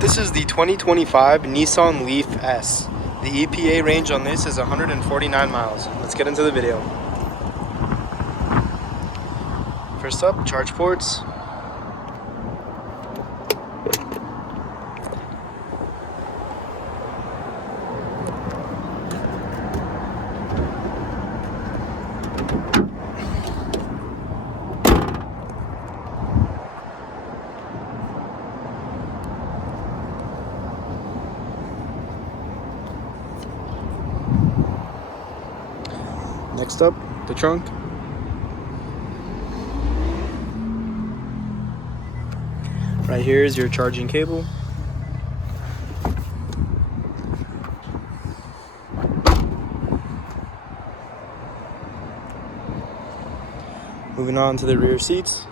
This is the 2025 Nissan Leaf S. The EPA range on this is 149 miles. Let's get into the video. First up, charge ports. Next up, the trunk. Right here is your charging cable. Moving on to the rear seats.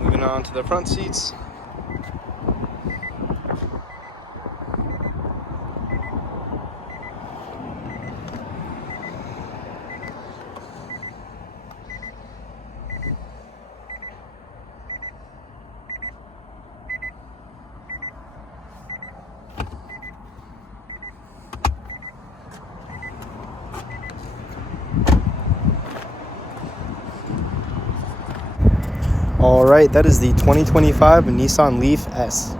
Moving on to the front seats. All right, that is the 2025 Nissan Leaf S.